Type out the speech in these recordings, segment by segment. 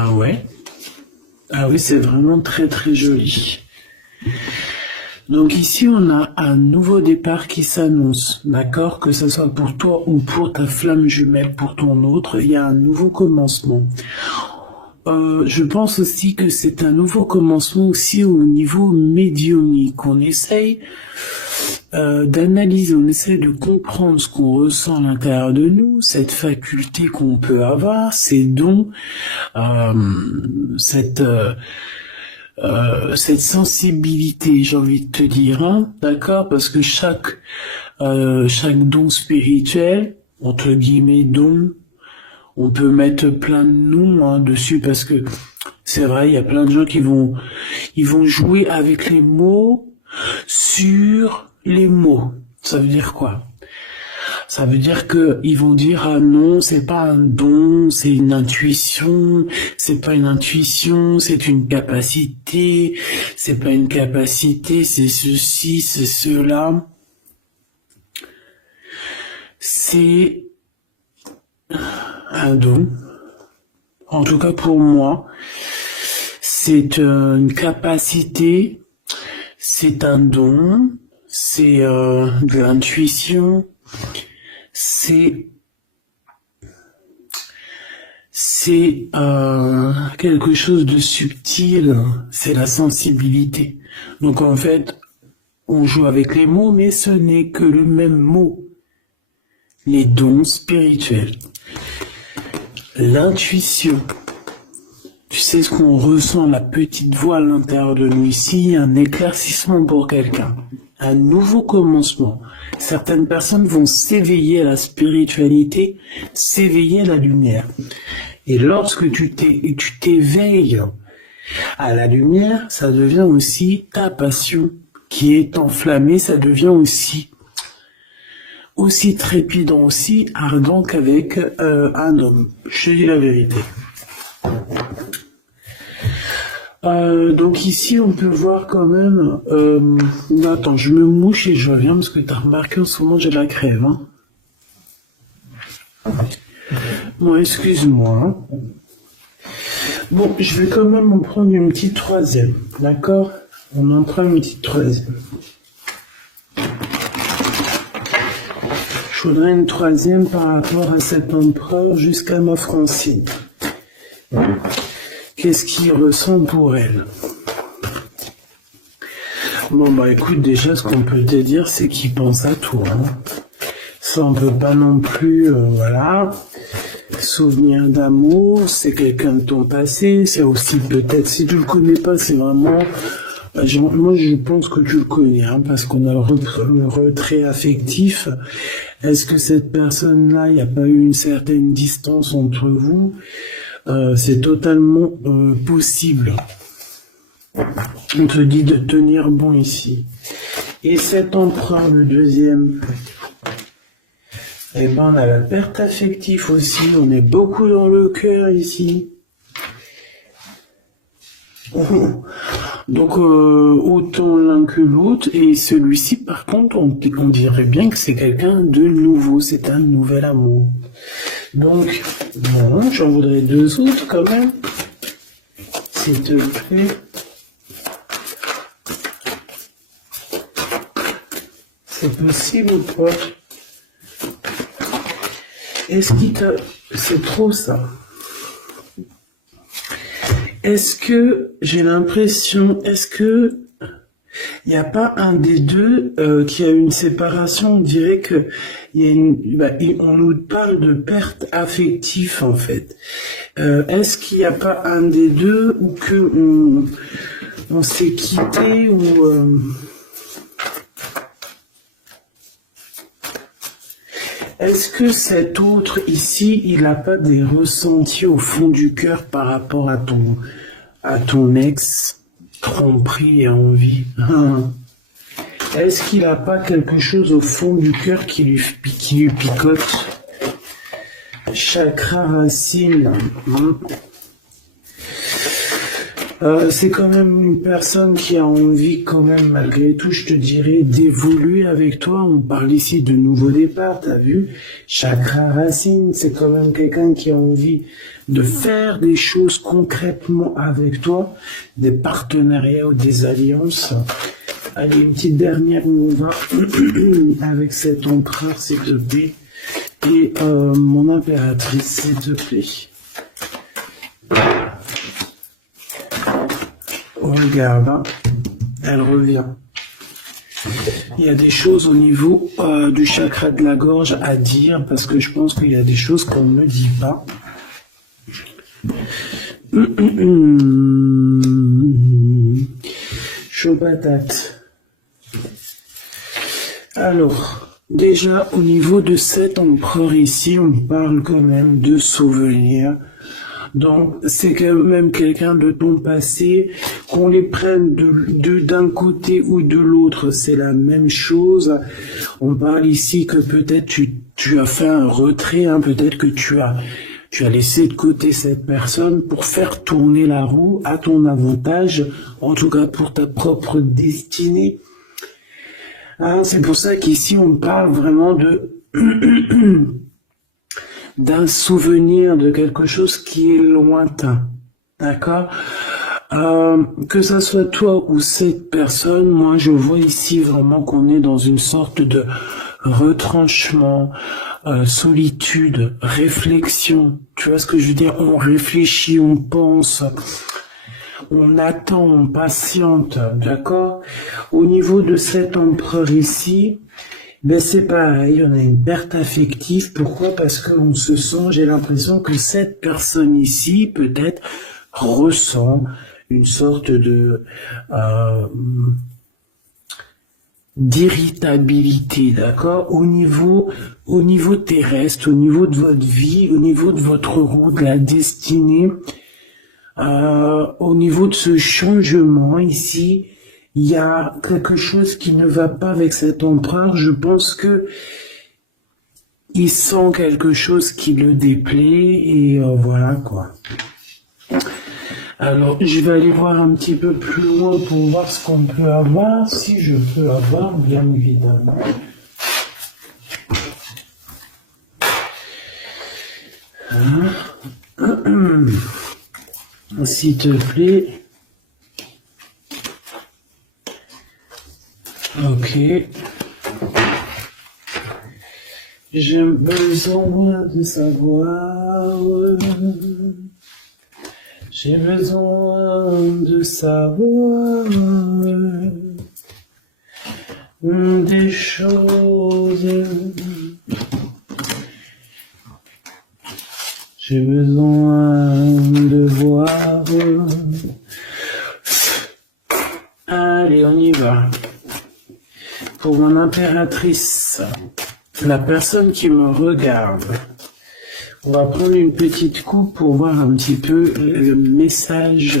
Ah ouais? Ah oui, c'est vraiment très très joli. Donc ici, on a un nouveau départ qui s'annonce, d'accord? Que ce soit pour toi ou pour ta flamme jumelle, pour ton autre, il y a un nouveau commencement. Je pense aussi que c'est un nouveau commencement aussi au niveau médiumnique. On essaye d'analyser, on essaie de comprendre ce qu'on ressent à l'intérieur de nous, cette faculté qu'on peut avoir, ces dons, euh, cette cette sensibilité, j'ai envie de te dire, hein, d'accord, parce que chaque don spirituel, entre guillemets don, on peut mettre plein de noms hein, dessus parce que c'est vrai, il y a plein de gens ils vont jouer avec les mots sur les mots. Ça veut dire quoi? Ça veut dire que ils vont dire ah non, c'est pas un don, c'est une intuition, c'est pas une intuition, c'est une capacité, c'est pas une capacité, c'est ceci, c'est cela. C'est un don. En tout cas pour moi, c'est une capacité, c'est un don, c'est de l'intuition, c'est quelque chose de subtil, c'est la sensibilité. Donc en fait, on joue avec les mots, mais ce n'est que le même mot. Les dons spirituels. L'intuition. Tu sais ce qu'on ressent, la petite voix à l'intérieur de nous ici, un éclaircissement pour quelqu'un, un nouveau commencement. Certaines personnes vont s'éveiller à la spiritualité, s'éveiller à la lumière. Et lorsque tu t'éveilles à la lumière, ça devient aussi ta passion qui est enflammée, ça devient aussi trépidant, aussi ardent qu'avec un homme. Je dis la vérité. Donc ici, on peut voir quand même... attends, je me mouche et je reviens parce que tu as remarqué en ce moment, j'ai la crève. Hein. Bon, excuse-moi. Hein. Bon, je vais quand même en prendre une petite troisième. D'accord? On en prend une petite troisième. Je voudrais une troisième par rapport à cet empereur jusqu'à ma Francine. Qu'est-ce qu'il ressent pour elle? Bon bah écoute, déjà ce qu'on peut te dire c'est qu'il pense à toi. Hein. Ça on peut pas non plus, voilà. Souvenir d'amour, c'est quelqu'un de ton passé, c'est aussi peut-être, si tu le connais pas, c'est vraiment... moi je pense que tu le connais, hein, parce qu'on a le retrait affectif. Est-ce que cette personne-là, il n'y a pas eu une certaine distance entre vous? C'est totalement possible. On te dit de tenir bon ici. Et cet empereur, le deuxième, eh ben on a la perte affective aussi. On est beaucoup dans le cœur ici. Donc autant l'un que l'autre. Et celui-ci, par contre, on dirait bien que c'est quelqu'un de nouveau. C'est un nouvel amour. Donc, bon, j'en voudrais deux autres quand même. S'il te plaît. C'est possible ou pas? Est-ce qu'il t'a... C'est trop ça. Est-ce que, j'ai l'impression, est-ce que il n'y a pas un des deux qui a une séparation? On dirait que il y a on nous parle de perte affective en fait. Est-ce qu'il n'y a pas un des deux ou que on s'est quitté ou est-ce que cet autre ici, il n'a pas des ressentis au fond du cœur par rapport à ton ex, tromperie et envie? Est-ce qu'il n'a pas quelque chose au fond du cœur qui lui picote? Chakra racine. C'est quand même une personne qui a envie quand même, malgré tout, je te dirais, d'évoluer avec toi. On parle ici de nouveau départ, t'as vu? Chakra racine, c'est quand même quelqu'un qui a envie de faire des choses concrètement avec toi, des partenariats ou des alliances. Allez, une petite dernière, on va avec cet empereur, s'il te plaît. Et mon impératrice, s'il te plaît. Regarde, hein, elle revient. Il y a des choses au niveau du chakra de la gorge à dire, parce que je pense qu'il y a des choses qu'on ne dit pas. Chaud patate. Alors, déjà au niveau de cet empereur ici, on parle quand même de souvenirs. Donc, c'est quand même quelqu'un de ton passé, qu'on les prenne d'un côté ou de l'autre, c'est la même chose. On parle ici que peut-être tu as fait un retrait, hein, peut-être que tu as laissé de côté cette personne pour faire tourner la roue à ton avantage, en tout cas pour ta propre destinée. Hein, c'est pour ça qu'ici on parle vraiment de d'un souvenir, de quelque chose qui est lointain, d'accord? Que ça soit toi ou cette personne, moi je vois ici vraiment qu'on est dans une sorte de retranchement, solitude, réflexion. Tu vois ce que je veux dire? On réfléchit, on pense, on attend, on patiente, d'accord? Au niveau de cet empereur ici, ben c'est pareil, on a une perte affective. Pourquoi? Parce qu'on se sent, j'ai l'impression que cette personne ici, peut-être, ressent une sorte de d'irritabilité, d'accord? Au niveau terrestre, au niveau de votre vie, au niveau de votre route, de la destinée, au niveau de ce changement ici, il y a quelque chose qui ne va pas avec cet empereur. Je pense que il sent quelque chose qui le déplaît et voilà quoi. Alors, je vais aller voir un petit peu plus loin pour voir ce qu'on peut avoir, si je peux avoir, bien évidemment. S'il te plaît. Ok. J'ai besoin de savoir. J'ai besoin de savoir des choses. J'ai besoin de voir. Allez, on y va. Pour mon impératrice, la personne qui me regarde, on va prendre une petite coupe pour voir un petit peu le message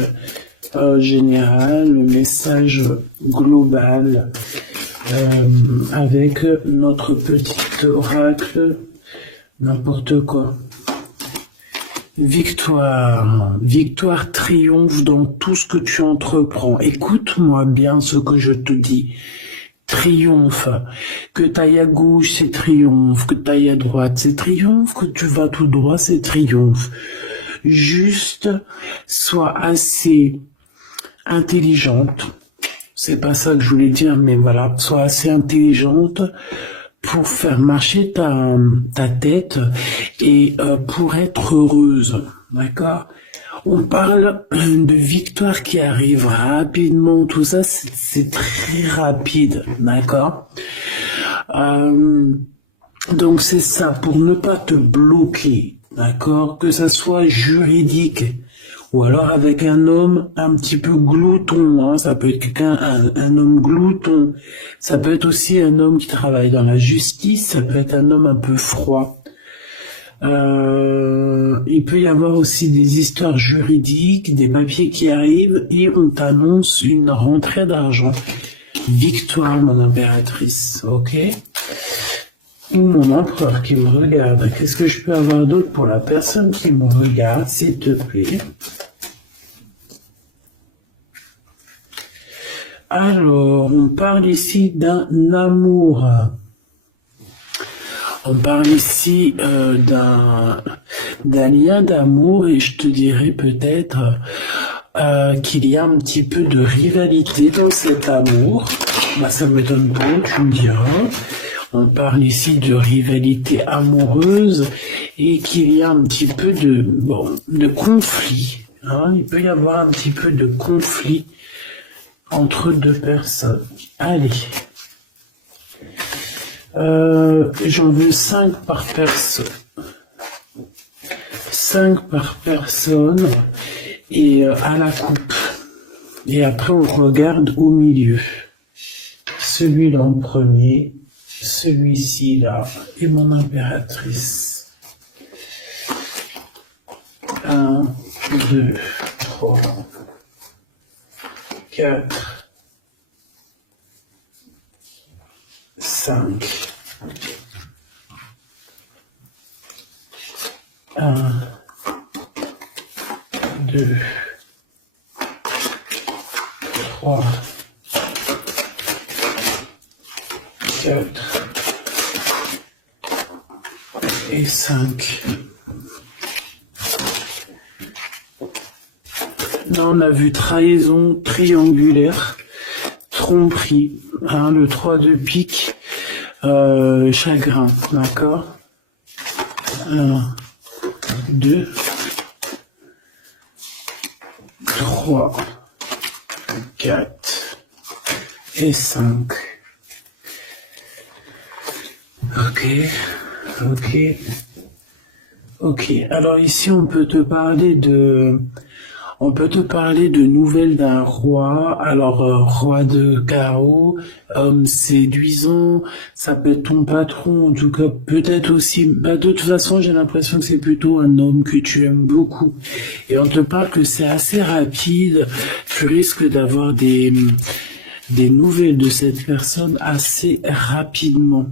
général, le message global, avec notre petit oracle, n'importe quoi. Victoire, victoire triomphe dans tout ce que tu entreprends. Écoute-moi bien ce que je te dis. Triomphe, que t'ailles à gauche, c'est triomphe, que t'ailles à droite, c'est triomphe, que tu vas tout droit, c'est triomphe. Juste, sois assez intelligente, c'est pas ça que je voulais dire, mais voilà, sois assez intelligente pour faire marcher ta tête et pour être heureuse, d'accord? On parle de victoire qui arrive rapidement, tout ça, c'est très rapide, d'accord? Donc c'est ça, pour ne pas te bloquer, d'accord? Que ça soit juridique, ou alors avec un homme un petit peu glouton, hein, ça peut être quelqu'un, un homme glouton, ça peut être aussi un homme qui travaille dans la justice, ça peut être un homme un peu froid. Il peut y avoir aussi des histoires juridiques, des papiers qui arrivent et on t'annonce une rentrée d'argent. Victoire, mon impératrice, ok? Ou mon empereur qui me regarde. Qu'est-ce que je peux avoir d'autre pour la personne qui me regarde, s'il te plaît? Alors, on parle ici d'un amour. On parle ici d'un lien d'amour et je te dirais peut-être qu'il y a un petit peu de rivalité dans cet amour. Bah, ça me donne pas, tu me diras. On parle ici de rivalité amoureuse et qu'il y a un petit peu de conflit. Hein. Il peut y avoir un petit peu de conflit entre deux personnes. Allez. J'en veux 5 par personne. 5 par personne et à la coupe. Et après on regarde au milieu. Celui-là en premier, celui-ci là, et mon impératrice. 1, 2, 3, 4, 5. 1, 2, 3, 4 et 5. Là, on a vu trahison triangulaire, tromperie, hein, le 3 de pique, chagrin, d'accord. 1, 2, 3, 4 et 5. Ok. Alors ici, on peut te parler de nouvelles d'un roi. Alors, roi de carreau, homme séduisant, ça peut être ton patron, en tout cas, peut-être aussi, de toute façon, j'ai l'impression que c'est plutôt un homme que tu aimes beaucoup. Et on te parle que c'est assez rapide, tu risques d'avoir des nouvelles de cette personne assez rapidement.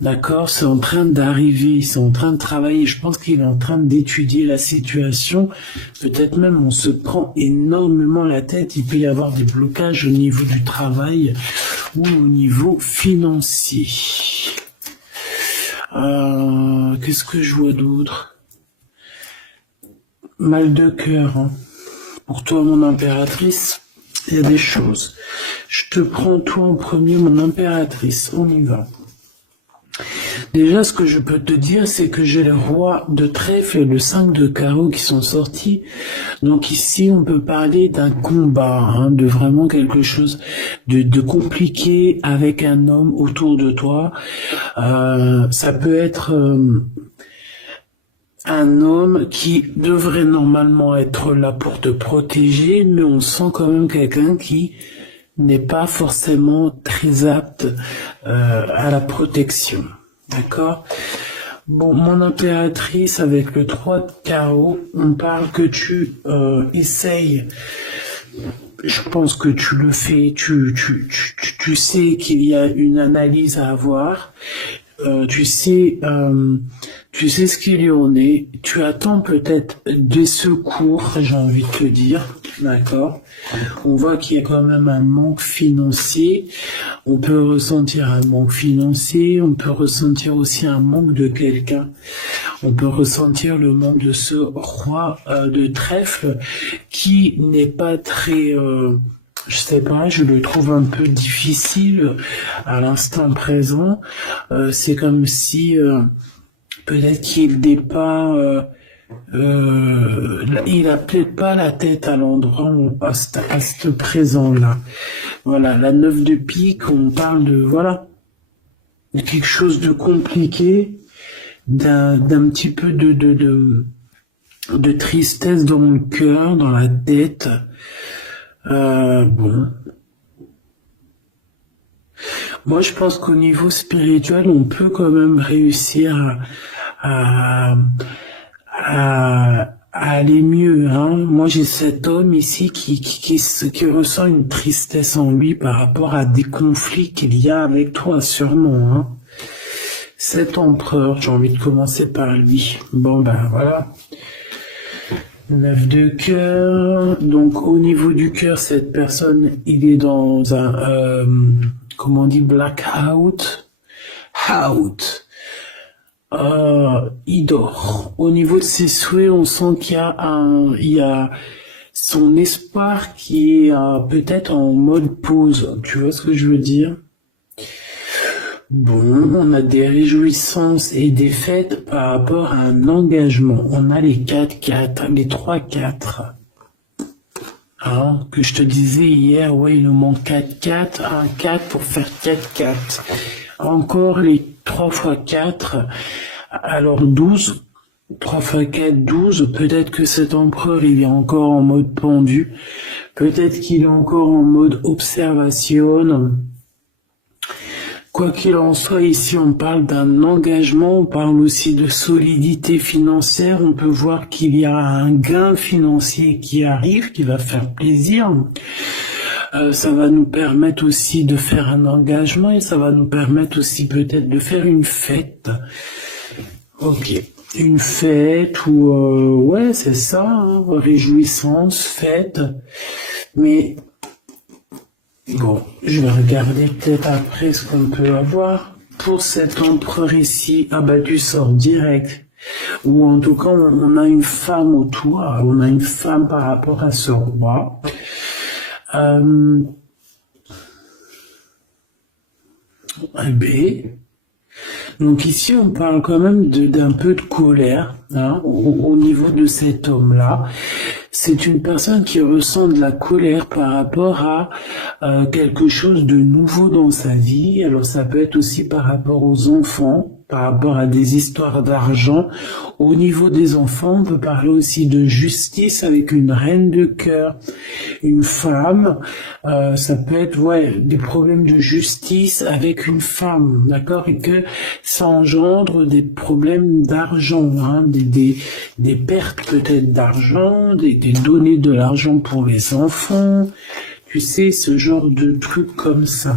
D'accord, c'est en train d'arriver, c'est en train de travailler, je pense qu'il est en train d'étudier la situation, peut-être même on se prend énormément la tête, il peut y avoir des blocages au niveau du travail ou au niveau financier. Qu'est-ce que je vois d'autre? Mal de cœur, hein. Pour toi mon impératrice, il y a des choses. Je te prends toi en premier mon impératrice, on y va. Déjà, ce que je peux te dire, c'est que j'ai le roi de trèfle et le 5 de carreau qui sont sortis. Donc ici, on peut parler d'un combat, hein, de vraiment quelque chose de compliqué avec un homme autour de toi. Ça peut être un homme qui devrait normalement être là pour te protéger, mais on sent quand même quelqu'un qui n'est pas forcément très apte à la protection. D'accord? Bon, mon impératrice, avec le 3 de carreau, on parle que tu essayes, je pense que tu le fais, tu sais qu'il y a une analyse à avoir, tu sais ce qu'il y en est, tu attends peut-être des secours, j'ai envie de te dire, d'accord? On voit qu'il y a quand même un manque financier, on peut ressentir un manque financier, on peut ressentir aussi un manque de quelqu'un, on peut ressentir le manque de ce roi de trèfle qui n'est pas très... je sais pas, je le trouve un peu difficile à l'instant présent. C'est comme si peut-être qu'il n'est pas... il a peut-être pas la tête à l'endroit où à ce présent-là. Voilà, la 9 de pique, on parle de, voilà, de quelque chose de compliqué, d'un petit peu de tristesse dans le cœur, dans la tête. Bon. Moi, je pense qu'au niveau spirituel, on peut quand même réussir à aller mieux, hein. Moi, j'ai cet homme ici qui ressent une tristesse en lui par rapport à des conflits qu'il y a avec toi, sûrement, hein. Cet empereur, j'ai envie de commencer par lui. Bon, ben, voilà. 9 de cœur. Donc au niveau du cœur, cette personne, il est dans un, comment on dit, blackout. Out. Il dort. Au niveau de ses souhaits, on sent il y a son espoir qui est peut-être en mode pause. Tu vois ce que je veux dire? Bon, on a des réjouissances et des fêtes par rapport à un engagement. On a les 4-4, les 3-4. Hein, que je te disais hier, ouais, il nous manque 4-4, un 4 pour faire 4-4. Encore les 3 x 4, alors 12. 3 x 4, 12. Peut-être que cet empereur, il est encore en mode pendu. Peut-être qu'il est encore en mode observation. Quoi qu'il en soit, ici on parle d'un engagement, on parle aussi de solidité financière, on peut voir qu'il y a un gain financier qui arrive, qui va faire plaisir. Ça va nous permettre aussi de faire un engagement et ça va nous permettre aussi peut-être de faire une fête. Ok, une fête ou ouais c'est ça, hein, réjouissance, fête, mais... Bon, je vais regarder peut-être après ce qu'on peut avoir. Pour cet empereur ici, ah bah tu sors direct. Ou en tout cas, on a une femme autour, on a une femme par rapport à ce roi. B. Donc ici, on parle quand même d'un peu de colère hein, au niveau de cet homme-là. C'est une personne qui ressent de la colère par rapport à quelque chose de nouveau dans sa vie. Alors ça peut être aussi par rapport aux enfants, par rapport à des histoires d'argent. Au niveau des enfants, on peut parler aussi de justice avec une reine de cœur, une femme. Ça peut être ouais des problèmes de justice avec une femme, d'accord, et que ça engendre des problèmes d'argent, hein, des pertes peut-être d'argent, des donner de l'argent pour les enfants, tu sais, ce genre de trucs comme ça.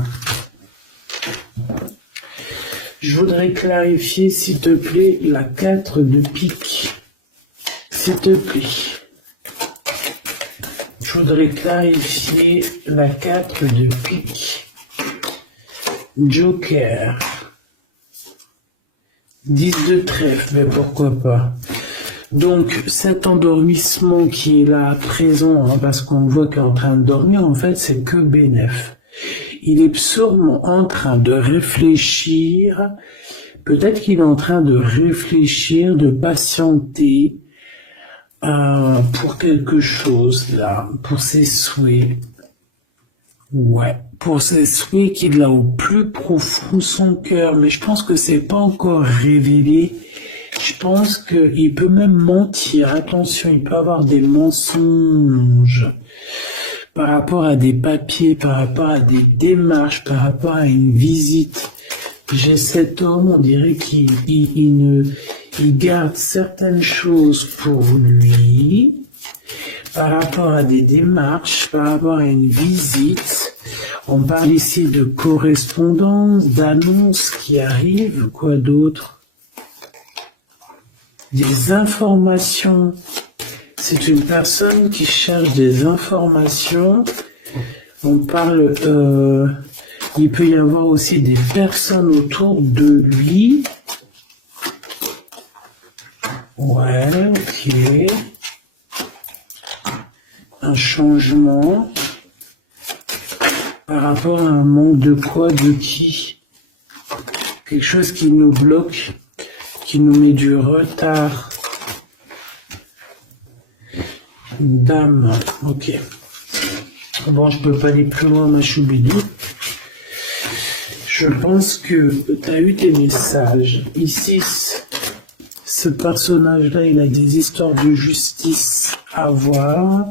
Je voudrais clarifier, s'il te plaît, la 4 de pique. S'il te plaît. Je voudrais clarifier la 4 de pique. Joker. 10 de trèfle, mais pourquoi pas. Donc, cet endormissement qui est là à présent, hein, parce qu'on voit qu'il est en train de dormir, en fait, c'est que bénéf. Il est sûrement en train de réfléchir, peut-être qu'il est en train de réfléchir, de patienter pour quelque chose, là, pour ses souhaits. Ouais, pour ses souhaits qu'il a au plus profond de son cœur, mais je pense que c'est pas encore révélé. Je pense qu'il peut même mentir. Attention, il peut avoir des mensonges par rapport à des papiers, par rapport à des démarches, par rapport à une visite. J'ai cet homme, on dirait qu'il garde certaines choses pour lui, par rapport à des démarches, par rapport à une visite. On parle ici de correspondance, d'annonces qui arrivent, quoi d'autre? Des informations. C'est une personne qui cherche des informations. On parle, il peut y avoir aussi des personnes autour de lui. Ouais, ok. Un changement. Par rapport à un manque de quoi, de qui? Quelque chose qui nous bloque, qui nous met du retard. Dame, ok. Bon, je peux pas aller plus loin, ma choubidou. Je pense que tu as eu tes messages. Ici, ce personnage-là, il a des histoires de justice à voir,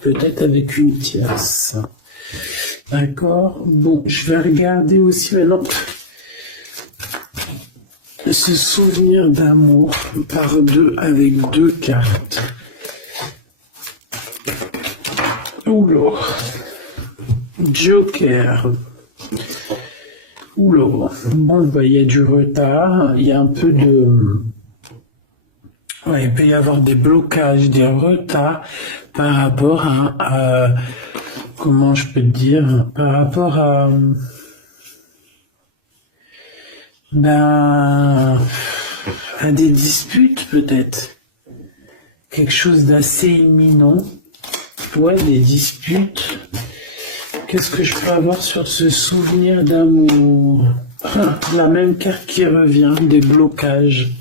peut-être avec une tierce. D'accord? Bon, je vais regarder aussi maintenant ce souvenir d'amour par deux avec deux cartes. Oula. Joker. Oula. Bon, bah, il y a du retard, il y a un peu de... Ouais, il peut y avoir des blocages, des retards par rapport comment je peux te dire, par rapport ben, à des disputes peut-être. Quelque chose d'assez imminent. Ouais, des disputes. Qu'est-ce que je peux avoir sur ce souvenir d'amour? La même carte qui revient, des blocages.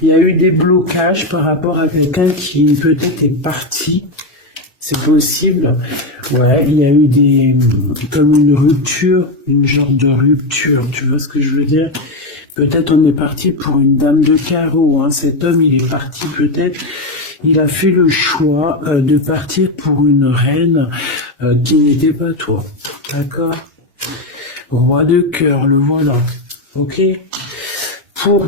Il y a eu des blocages par rapport à quelqu'un qui peut-être est parti. C'est possible. Ouais, il y a eu comme une rupture, une genre de rupture. Tu vois ce que je veux dire? Peut-être on est parti pour une dame de carreau. Hein. Cet homme, il est parti peut-être. Il a fait le choix de partir pour une reine qui n'était pas toi. D'accord? Roi de cœur, le voilà. Ok?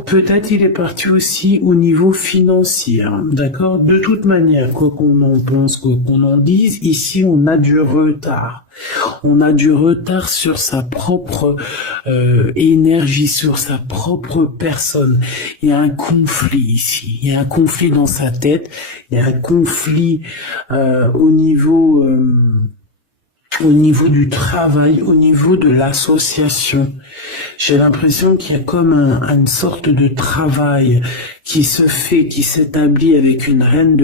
Peut-être il est parti aussi au niveau financier, hein, d'accord? De toute manière, quoi qu'on en pense, quoi qu'on en dise, ici on a du retard. On a du retard sur sa propre énergie, sur sa propre personne. Il y a un conflit ici. Il y a un conflit dans sa tête. Il y a un conflit au niveau du travail, au niveau de l'association. J'ai l'impression qu'il y a comme une sorte de travail qui se fait, qui s'établit avec une reine,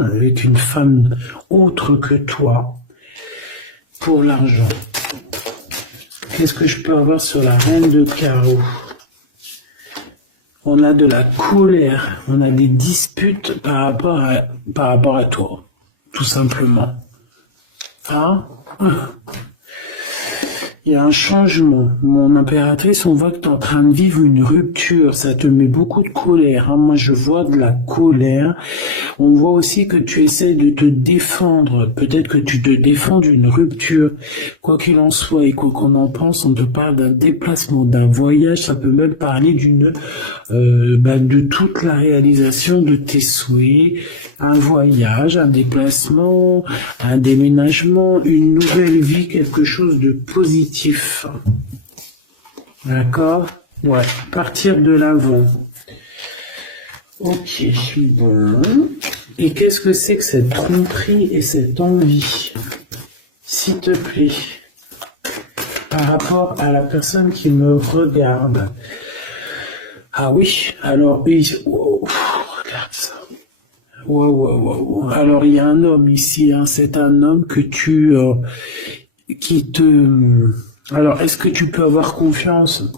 avec une femme autre que toi, pour l'argent. Qu'est-ce que je peux avoir sur la reine de carreau? On a de la colère, on a des disputes par rapport à toi, tout simplement. Hein? Il y a un changement. Mon impératrice, on voit que tu es en train de vivre une rupture. Ça te met beaucoup de colère. Hein. Moi, je vois de la colère. On voit aussi que tu essaies de te défendre. Peut-être que tu te défends d'une rupture. Quoi qu'il en soit et quoi qu'on en pense, on te parle d'un déplacement, d'un voyage. Ça peut même parler de toute la réalisation de tes souhaits. Un voyage, un déplacement, un déménagement, une nouvelle vie, quelque chose de positif. D'accord? Ouais, partir de l'avant. Ok, bon. Et qu'est-ce que c'est que cette tromperie et cette envie? S'il te plaît, par rapport à la personne qui me regarde. Ah oui, alors, regarde ça. Wow. Alors, il y a un homme ici, hein. C'est un homme que Alors, est-ce que tu peux avoir confiance?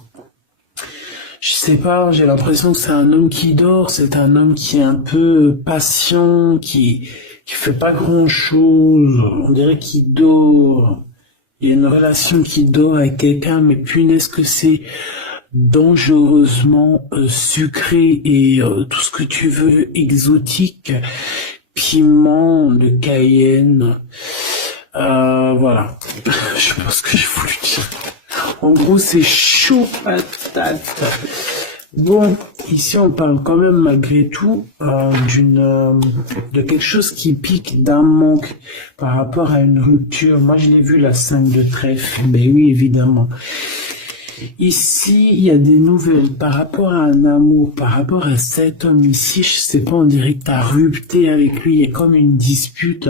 Je sais pas, j'ai l'impression que c'est un homme qui dort, c'est un homme qui est un peu patient, qui fait pas grand-chose. On dirait qu'il dort. Il y a une relation qui dort avec quelqu'un, mais punaise que c'est dangereusement sucré et tout ce que tu veux, exotique, piment de Cayenne. Voilà. Je sais pas ce que je voulais dire. En gros, c'est chaud patate. Bon, ici on parle quand même malgré tout de quelque chose qui pique, d'un manque par rapport à une rupture. Moi, je l'ai vu la 5 de trèfle. Ben oui, évidemment. Ici, il y a des nouvelles par rapport à un amour, par rapport à cet homme ici. Je sais pas, on dirait que t'as rupté avec lui. Il y a comme une dispute.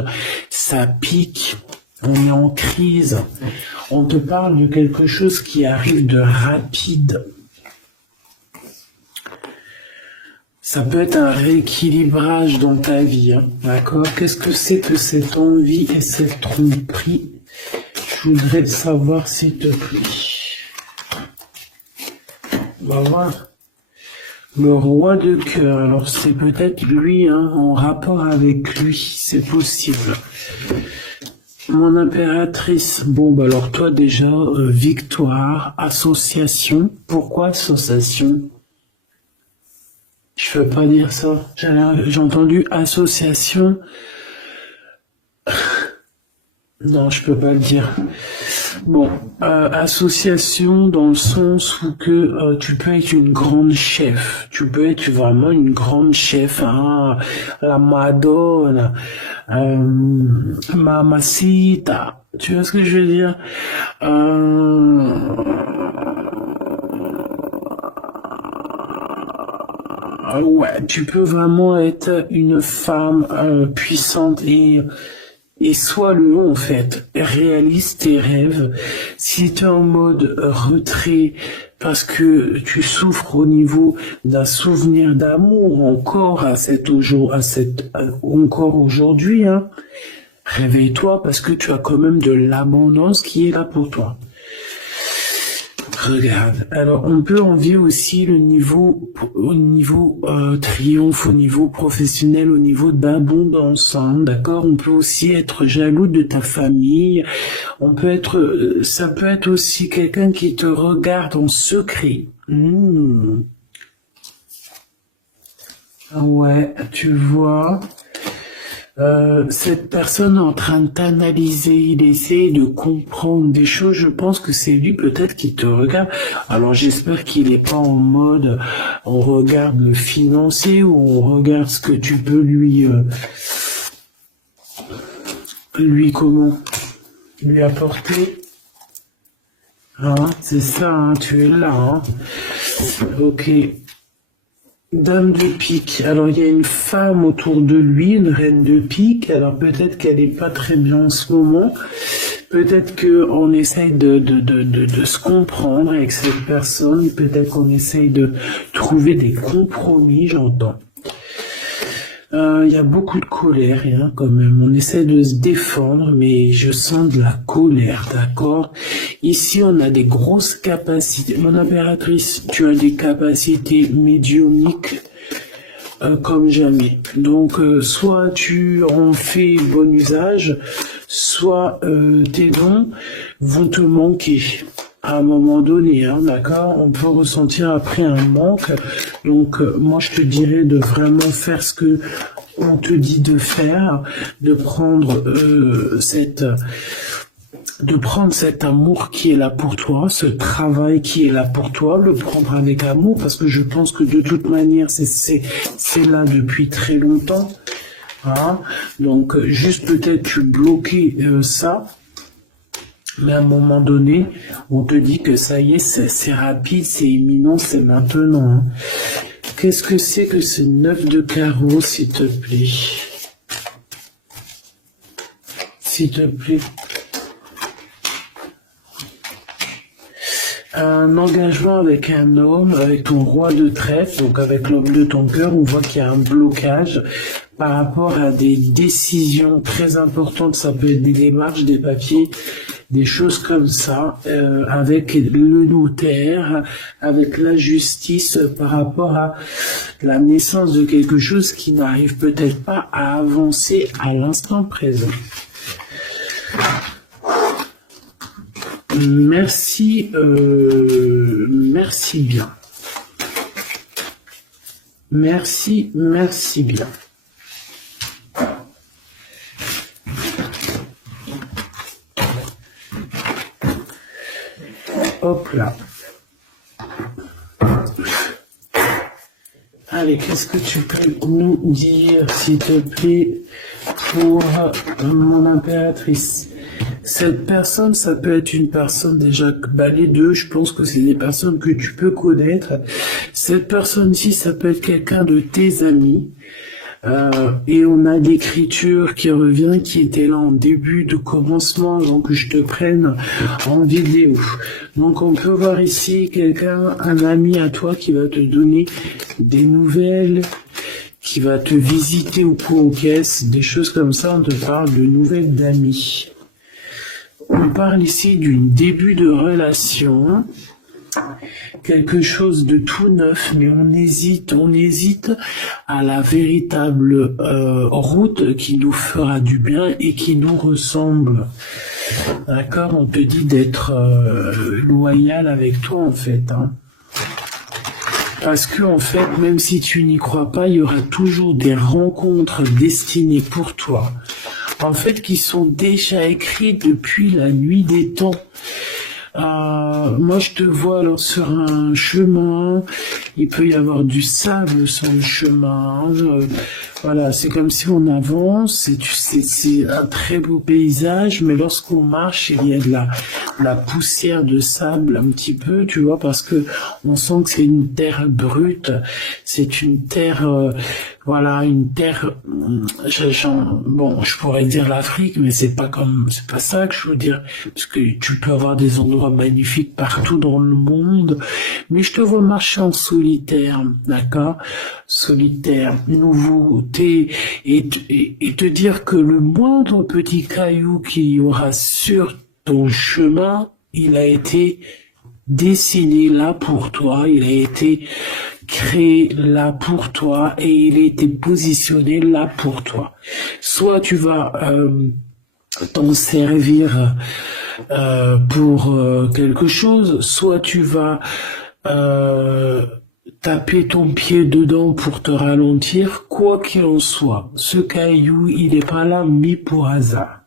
Ça pique. On est en crise. On te parle de quelque chose qui arrive de rapide. Ça peut être un rééquilibrage dans ta vie, hein, d'accord? Qu'est-ce que c'est que cette envie et cette tromperie? Je voudrais savoir, s'il te plaît. On va voir. Le roi de cœur. Alors, c'est peut-être lui, hein, en rapport avec lui. C'est possible. Mon impératrice. Bon, bah alors toi déjà, victoire, association. Pourquoi association? Je peux pas dire ça. J'ai entendu association. Non, je peux pas le dire. Bon, association dans le sens où que tu peux être une grande chef. Tu peux être vraiment une grande chef. Hein, la Madonna, Mamacita. Tu vois ce que je veux dire? ouais, tu peux vraiment être une femme puissante et sois-le en fait, réalise tes rêves. Si tu es en mode retrait parce que tu souffres au niveau d'un souvenir d'amour encore encore aujourd'hui, hein, réveille-toi parce que tu as quand même de l'abondance qui est là pour toi. Regarde, alors on peut envier aussi le niveau, au niveau triomphe, au niveau professionnel, au niveau d'abondance, hein, d'accord. On peut aussi être jaloux de ta famille. On peut être, ça peut être aussi quelqu'un qui te regarde en secret. Ah ouais, tu vois. Cette personne est en train de t'analyser, il essaie de comprendre des choses, je pense que c'est lui peut-être qui te regarde. Alors j'espère qu'il n'est pas en mode on regarde le financier ou on regarde ce que tu peux lui apporter. Hein, c'est ça, hein, tu es là. Hein. Ok. Dame de pique. Alors, il y a une femme autour de lui, une reine de pique. Alors, peut-être qu'elle n'est pas très bien en ce moment. Peut-être qu'on essaye de se comprendre avec cette personne. Peut-être qu'on essaye de trouver des compromis, j'entends. Il y a beaucoup de colère, hein, quand même. On essaie de se défendre, mais je sens de la colère, d'accord? Ici, on a des grosses capacités. Mon impératrice, tu as des capacités médiumniques comme jamais. Donc, soit tu en fais bon usage, soit tes dons vont te manquer. À un moment donné, hein, d'accord, on peut ressentir après un manque. Donc, moi, je te dirais de vraiment faire ce que on te dit de faire, de prendre cet amour qui est là pour toi, ce travail qui est là pour toi, le prendre avec amour, parce que je pense que de toute manière, c'est là depuis très longtemps. Hein. Donc, juste peut-être tu bloquer ça. Mais à un moment donné, on te dit que ça y est, c'est rapide, c'est imminent, c'est maintenant. Hein. Qu'est-ce que c'est que ce 9 de carreau, s'il te plaît? S'il te plaît. Un engagement avec un homme, avec ton roi de trèfle, donc avec l'homme de ton cœur, on voit qu'il y a un blocage par rapport à des décisions très importantes. Ça peut être des démarches, des papiers, des choses comme ça, avec le notaire, avec la justice, par rapport à la naissance de quelque chose qui n'arrive peut-être pas à avancer à l'instant présent. Merci, merci bien. Merci bien. Hop là. Allez, qu'est-ce que tu peux nous dire, s'il te plaît, pour mon impératrice? Cette personne, ça peut être une personne déjà, les deux, je pense que c'est des personnes que tu peux connaître. Cette personne-ci, ça peut être quelqu'un de tes amis. Et on a l'écriture qui revient, qui était là en début de commencement, donc je te prenne en vidéo. Donc on peut voir ici quelqu'un, un ami à toi qui va te donner des nouvelles, qui va te visiter au pot aux caisses, des choses comme ça, on te parle de nouvelles d'amis. On parle ici d'un début de relation, quelque chose de tout neuf, mais on hésite à la véritable route qui nous fera du bien et qui nous ressemble. D'accord? On te dit d'être loyal avec toi en fait. Hein. Parce que en fait, même si tu n'y crois pas, il y aura toujours des rencontres destinées pour toi. En fait, qui sont déjà écrites depuis la nuit des temps. Moi, je te vois alors sur un chemin, il peut y avoir du sable sur le chemin. Voilà, c'est comme si on avance, c'est un très beau paysage, mais lorsqu'on marche, il y a la poussière de sable un petit peu, tu vois, parce que on sent que c'est une terre brute, c'est une terre, voilà, une terre, bon, je pourrais dire l'Afrique, mais c'est pas ça que je veux dire, parce que tu peux avoir des endroits magnifiques partout dans le monde, mais je te vois marcher en solitaire, d'accord, solitaire, nouveauté, et te dire que le moindre petit caillou qu'il y aura sur ton chemin, il a été dessiné là pour toi, il a été créé là pour toi et il a été positionné là pour toi. Soit tu vas t'en servir pour quelque chose, soit tu vas taper ton pied dedans pour te ralentir, quoi qu'il en soit. Ce caillou, il n'est pas là mis pour hasard.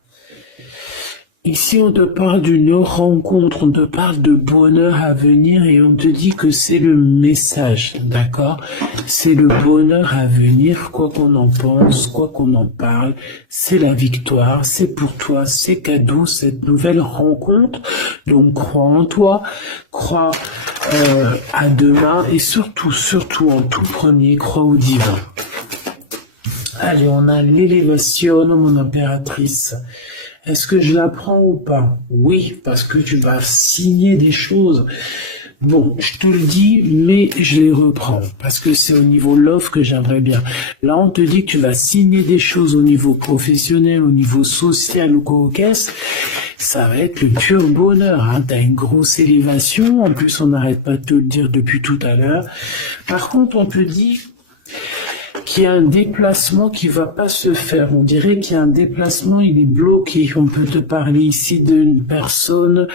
Ici, on te parle d'une rencontre, on te parle de bonheur à venir et on te dit que c'est le message, d'accord? C'est le bonheur à venir, quoi qu'on en pense, quoi qu'on en parle, c'est la victoire, c'est pour toi, c'est cadeau, cette nouvelle rencontre. Donc, crois en toi, crois à demain et surtout en tout premier, crois au divin. Allez, on a l'élévation, mon impératrice. Est-ce que je la prends ou pas? Oui, parce que tu vas signer des choses. Bon, je te le dis, mais je les reprends, parce que c'est au niveau love que j'aimerais bien. Là, on te dit que tu vas signer des choses au niveau professionnel, au niveau social ou quoi qu'est-ce. Ça va être le pur bonheur, hein. T'as une grosse élévation, en plus on n'arrête pas de te le dire depuis tout à l'heure. Par contre, on te dit qu'il y a un déplacement qui va pas se faire. On dirait qu'il y a un déplacement, il est bloqué. On peut te parler ici d'une personne.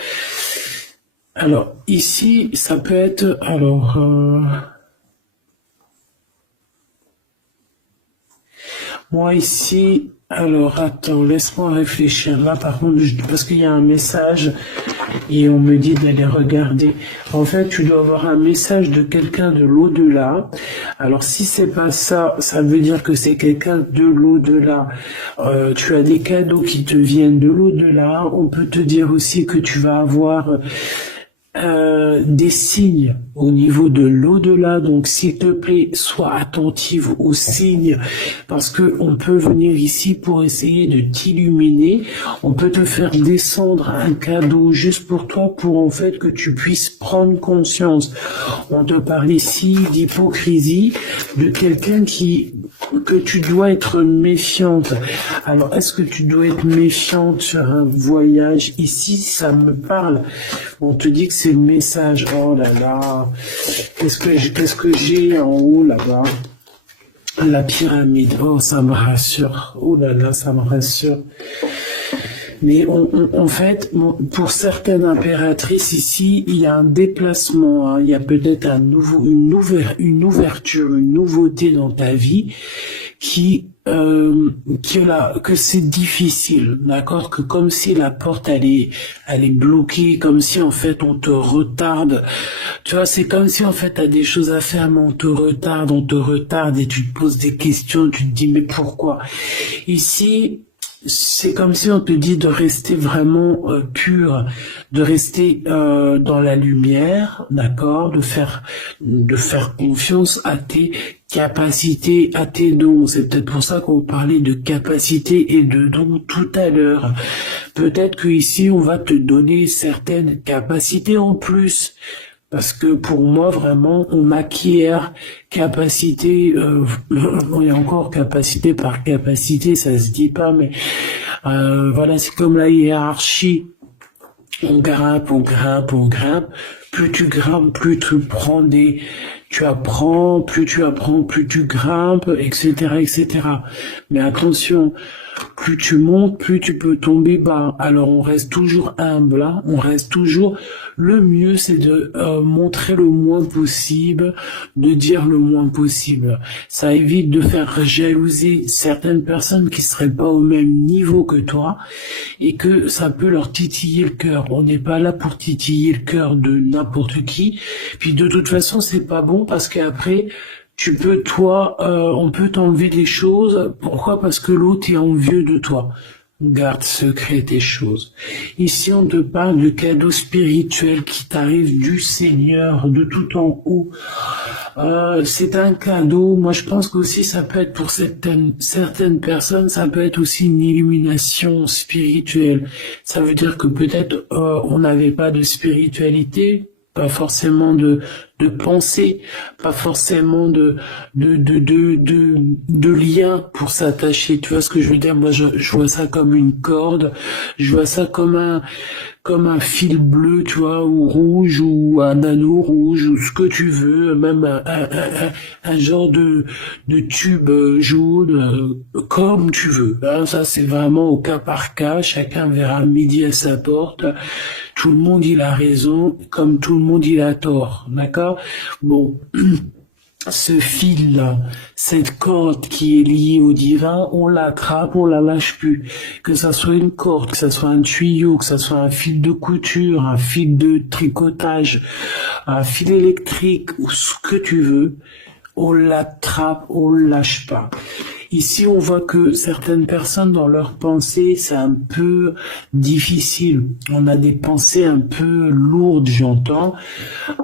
Alors, ici, ça peut être, moi ici, attends, laisse-moi réfléchir. Là, par contre, parce qu'il y a un message et on me dit d'aller regarder. En fait, tu dois avoir un message de quelqu'un de l'au-delà. Alors, si c'est pas ça, ça veut dire que c'est quelqu'un de l'au-delà. Tu as des cadeaux qui te viennent de l'au-delà. On peut te dire aussi que tu vas avoir des signes au niveau de l'au-delà, donc s'il te plaît, sois attentive aux signes, parce que on peut venir ici pour essayer de t'illuminer, on peut te faire descendre un cadeau juste pour toi, pour en fait que tu puisses prendre conscience. On te parle ici d'hypocrisie, de quelqu'un que tu dois être méfiante. Alors, est-ce que tu dois être méfiante sur un voyage? Ici, ça me parle. On te dit que c'est le message. Oh là là. Qu'est-ce que j'ai en haut là-bas? La pyramide. Oh, ça me rassure. Oh là là, ça me rassure. Mais en fait, pour certaines impératrices ici, il y a un déplacement, hein, il y a peut-être une ouverture, une nouveauté dans ta vie que c'est difficile, d'accord, que comme si la porte elle est bloquée, comme si en fait on te retarde, tu vois, c'est comme si en fait t'as des choses à faire mais on te retarde et tu te poses des questions, tu te dis mais pourquoi? Ici, c'est comme si on te dit de rester vraiment pur, de rester dans la lumière, d'accord, de faire confiance à tes capacités, à tes dons. C'est peut-être pour ça qu'on parlait de capacités et de dons tout à l'heure. Peut-être que ici on va te donner certaines capacités en plus. Parce que pour moi, vraiment, on acquiert capacité, et encore capacité par capacité, ça se dit pas, mais voilà, c'est comme la hiérarchie. On grimpe, on grimpe, on grimpe. Plus tu grimpes, plus tu apprends, plus tu grimpes, etc., etc. Mais attention, plus tu montes, plus tu peux tomber bas. Alors on reste toujours humble, hein, on reste toujours. Le mieux, c'est de montrer le moins possible, de dire le moins possible. Ça évite de faire jalouser certaines personnes qui seraient pas au même niveau que toi et que ça peut leur titiller le cœur. On n'est pas là pour titiller le cœur de n'importe qui. Puis de toute façon, c'est pas bon parce qu'après, on peut t'enlever des choses. Pourquoi? Parce que l'autre est envieux de toi. Garde secret tes choses. Ici, on te parle de cadeaux spirituels qui t'arrivent du Seigneur, de tout en haut. C'est un cadeau. Moi, je pense qu'aussi, ça peut être pour certaines personnes, ça peut être aussi une illumination spirituelle. Ça veut dire que peut-être on n'avait pas de spiritualité, pas forcément de pensée, pas forcément de lien pour s'attacher. Tu vois ce que je veux dire? Moi, je vois ça comme une corde, je vois ça comme un fil bleu, tu vois, ou rouge, ou un anneau rouge, ou ce que tu veux, même un genre de tube jaune, comme tu veux. Hein, ça, c'est vraiment au cas par cas, chacun verra midi à sa porte. Tout le monde, il a raison, comme tout le monde, il a tort, d'accord? Bon, ce fil-là, cette corde qui est liée au divin, on l'attrape, on la lâche plus. Que ça soit une corde, que ça soit un tuyau, que ça soit un fil de couture, un fil de tricotage, un fil électrique, ou ce que tu veux, on l'attrape, on le lâche pas. Ici, on voit que certaines personnes, dans leurs pensées, c'est un peu difficile. On a des pensées un peu lourdes, j'entends.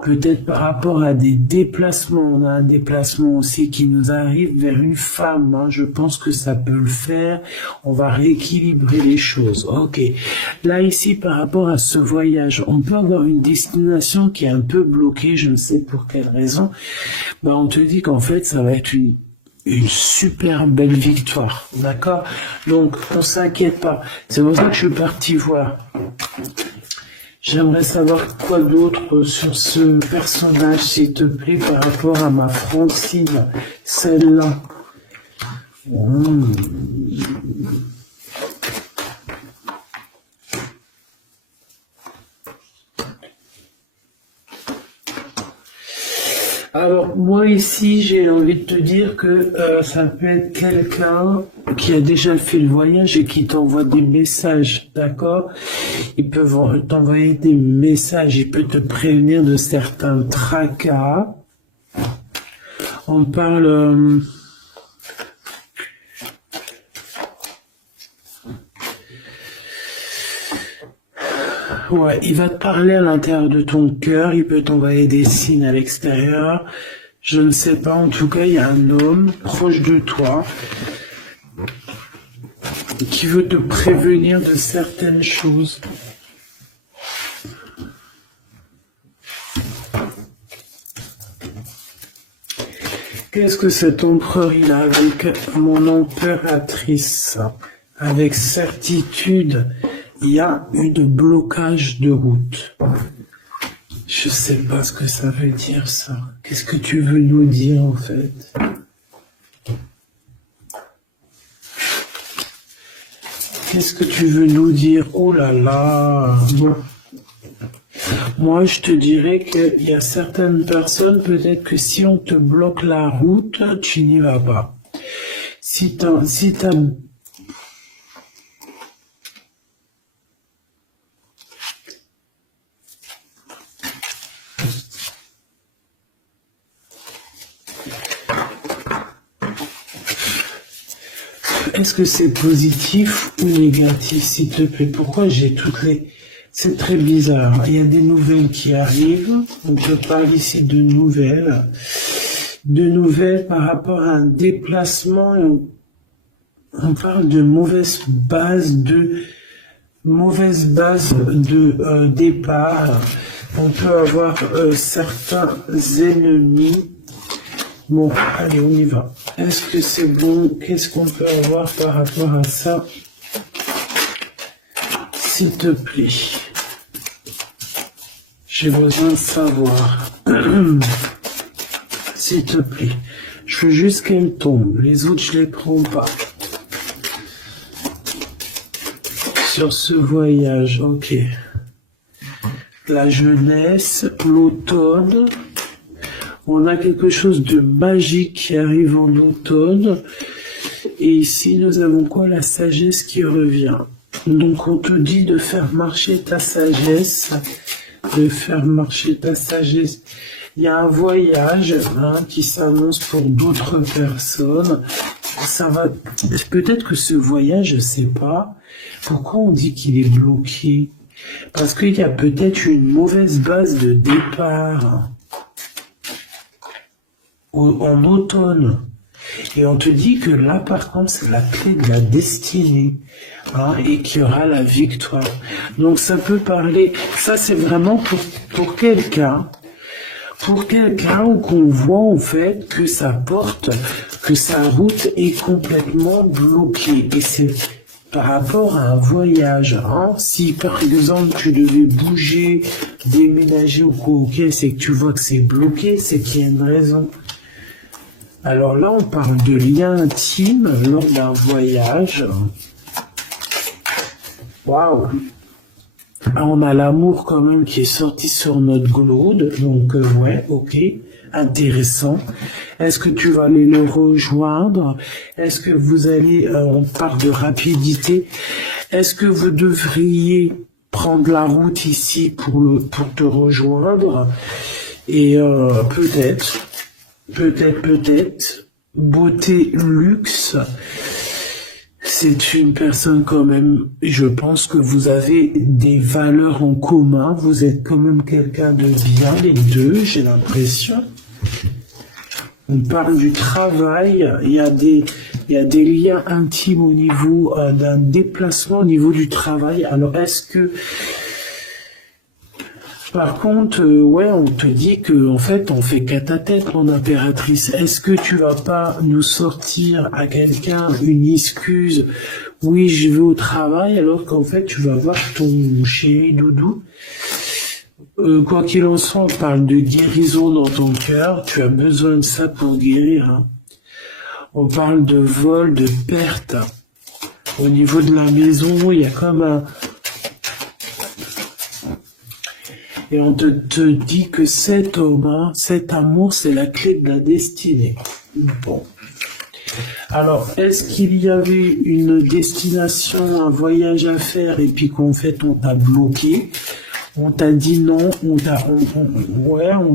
Peut-être par rapport à des déplacements. On a un déplacement aussi qui nous arrive vers une femme. Hein. Je pense que ça peut le faire. On va rééquilibrer les choses. Ok. Là, ici, par rapport à ce voyage, on peut avoir une destination qui est un peu bloquée. Je ne sais pour quelle raison. Ben, on te dit qu'en fait, ça va être une super belle victoire, d'accord? Donc, on s'inquiète pas. C'est pour ça que je suis parti voir. J'aimerais savoir quoi d'autre sur ce personnage, s'il te plaît, par rapport à ma Francine, celle-là. Alors, moi ici, j'ai envie de te dire que ça peut être quelqu'un qui a déjà fait le voyage et qui t'envoie des messages, d'accord? Ils peuvent t'envoyer des messages, il peut te prévenir de certains tracas. On parle... Ouais, il va te parler à l'intérieur de ton cœur, il peut t'envoyer des signes à l'extérieur. Je ne sais pas, en tout cas, il y a un homme proche de toi qui veut te prévenir de certaines choses. Qu'est-ce que cet empereur il a avec mon impératrice? Avec certitude, il y a eu de blocage de route. Je sais pas ce que ça veut dire, ça. Qu'est-ce que tu veux nous dire, en fait? Qu'est-ce que tu veux nous dire? Oh là là! Bon. Moi, je te dirais qu'il y a certaines personnes, peut-être que si on te bloque la route, tu n'y vas pas. Si t'as Est-ce que c'est positif ou négatif, s'il te plaît? Pourquoi j'ai toutes les... C'est très bizarre. Il y a des nouvelles qui arrivent. On te parle ici de nouvelles. De nouvelles par rapport à un déplacement. On parle de mauvaise base de départ. On peut avoir certains ennemis. Bon, allez, on y va. Est-ce que c'est bon? Qu'est-ce qu'on peut avoir par rapport à ça? S'il te plaît. J'ai besoin de savoir. S'il te plaît. Je veux juste qu'elle tombe. Les autres, je les prends pas. Sur ce voyage, ok. La jeunesse, l'automne. On a quelque chose de magique qui arrive en automne. Et ici, nous avons quoi? La sagesse qui revient. Donc, on te dit de faire marcher ta sagesse. De faire marcher ta sagesse. Il y a un voyage qui s'annonce pour d'autres personnes. ça va, peut-être que ce voyage, je sais pas, pourquoi on dit qu'il est bloqué? Parce qu'il y a peut-être une mauvaise base de départ en automne. Et on te dit que là, par contre, c'est la clé de la destinée, hein, et qu'il y aura la victoire. Donc ça peut parler, ça c'est vraiment pour quelqu'un où qu'on voit en fait que sa porte, que sa route est complètement bloquée. Et c'est par rapport à un voyage, hein. Si par exemple tu devais bouger, déménager ou quoi, ok, c'est que tu vois que c'est bloqué, c'est qu'il y a une raison. Alors là, on parle de lien intime lors d'un voyage. Waouh! On a l'amour quand même qui est sorti sur notre glaude, donc ouais, ok, intéressant. Est-ce que tu vas aller le rejoindre? Est-ce que vous allez, on parle de rapidité, est-ce que vous devriez prendre la route ici pour te rejoindre? Et peut-être, beauté, luxe, c'est une personne quand même, je pense que vous avez des valeurs en commun, vous êtes quand même quelqu'un de bien, les deux, j'ai l'impression. On parle du travail, il y a des liens intimes au niveau d'un déplacement au niveau du travail. Alors est-ce que par contre, ouais, on te dit que en fait, on fait qu'à ta tête, mon impératrice. Est-ce que tu vas pas nous sortir à quelqu'un une excuse? Oui, je vais au travail, alors qu'en fait, tu vas voir ton chéri doudou. Quoi qu'il en soit, on parle de guérison dans ton cœur. Tu as besoin de ça pour guérir. Hein. On parle de vol, de perte. Au niveau de la maison, il y a comme un... Et on te dit que cet homme, hein, cet amour, c'est la clé de la destinée. Bon. Alors, est-ce qu'il y avait une destination, un voyage à faire, et puis qu'en fait, on t'a bloqué? On t'a dit non, on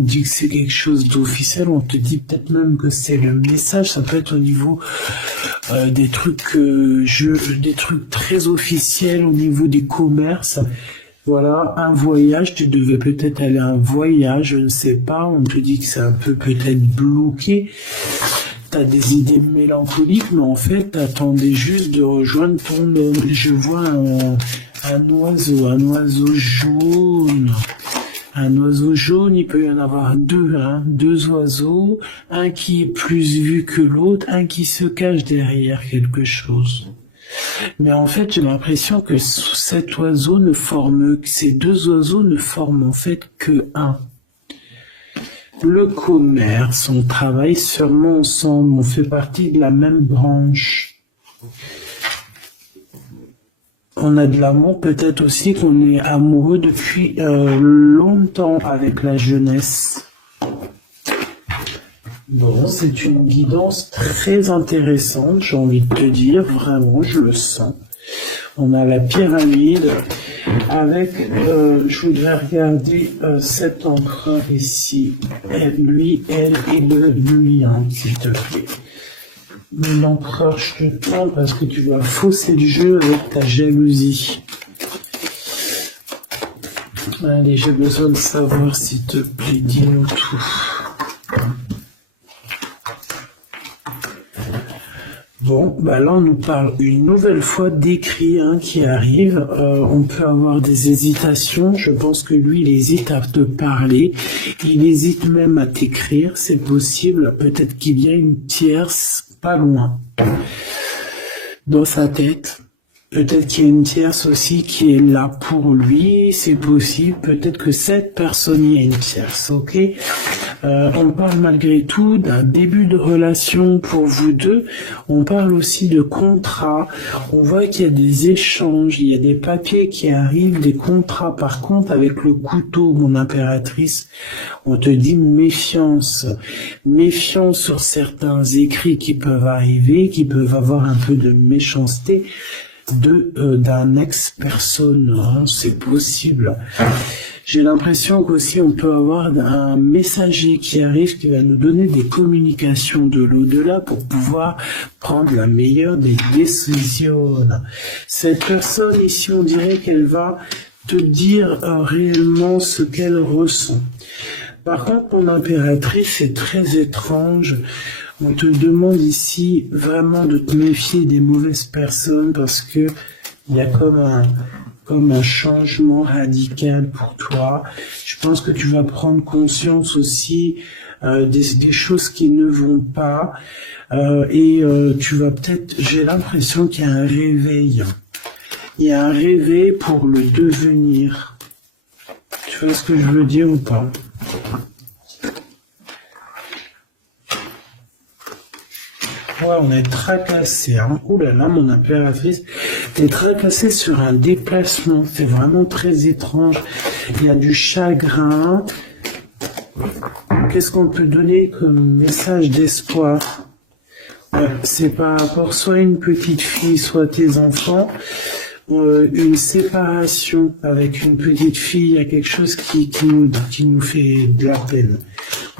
dit que c'est quelque chose d'officiel, on te dit peut-être même que c'est le message, ça peut être au niveau des trucs très officiels, au niveau des commerces. Voilà, un voyage, tu devais peut-être aller à un voyage, je ne sais pas, on te dit que c'est un peu peut-être bloqué, t'as des idées mélancoliques, mais en fait, t'attendais juste de rejoindre ton homme. Je vois un oiseau jaune. Un oiseau jaune, il peut y en avoir deux, hein, deux oiseaux, un qui est plus vu que l'autre, un qui se cache derrière quelque chose. Mais en fait, j'ai l'impression que ces deux oiseaux ne forment en fait que un. Le commerce, on travaille sûrement ensemble, on fait partie de la même branche. On a de l'amour, peut-être aussi qu'on est amoureux depuis longtemps avec la jeunesse. Bon, c'est une guidance très intéressante, j'ai envie de te dire, vraiment, je le sens. On a la pyramide avec, je voudrais regarder cet empereur ici, lui, elle et le lien, s'il te plaît. L'empereur, je te tends parce que tu vas fausser le jeu avec ta jalousie. Allez, j'ai besoin de savoir, s'il te plaît, dis-nous tout. Bon, bah là on nous parle une nouvelle fois d'écrit qui arrive. On peut avoir des hésitations. Je pense que lui, il hésite à te parler. Il hésite même à t'écrire. C'est possible. Peut-être qu'il y a une tierce pas loin dans sa tête. Peut-être qu'il y a une tierce aussi qui est là pour lui, c'est possible. Peut-être que cette personne y a une tierce, ok? On parle malgré tout d'un début de relation pour vous deux. On parle aussi de contrat. On voit qu'il y a des échanges, il y a des papiers qui arrivent, des contrats. Par contre, avec le couteau, mon impératrice, on te dit méfiance. Méfiance sur certains écrits qui peuvent arriver, qui peuvent avoir un peu de méchanceté. d'un ex-personne, hein, c'est possible. J'ai l'impression qu'aussi on peut avoir un messager qui arrive, qui va nous donner des communications de l'au-delà pour pouvoir prendre la meilleure des décisions. Cette personne ici, on dirait qu'elle va te dire réellement ce qu'elle ressent. Par contre, mon impératrice, c'est très étrange. On te demande ici vraiment de te méfier des mauvaises personnes parce que il y a comme un changement radical pour toi. Je pense que tu vas prendre conscience aussi des choses qui ne vont pas et tu vas peut-être, j'ai l'impression qu'il y a un réveil. Il y a un réveil pour le devenir. Tu vois ce que je veux dire ou pas? Ouais, on est tracassé. Hein. Ouh là là, mon impératrice est tracassée sur un déplacement. C'est vraiment très étrange. Il y a du chagrin. Qu'est-ce qu'on peut donner comme message d'espoir? Ouais, c'est par rapport soit à une petite fille, soit tes enfants. Une séparation avec une petite fille, il y a quelque chose qui nous fait de la peine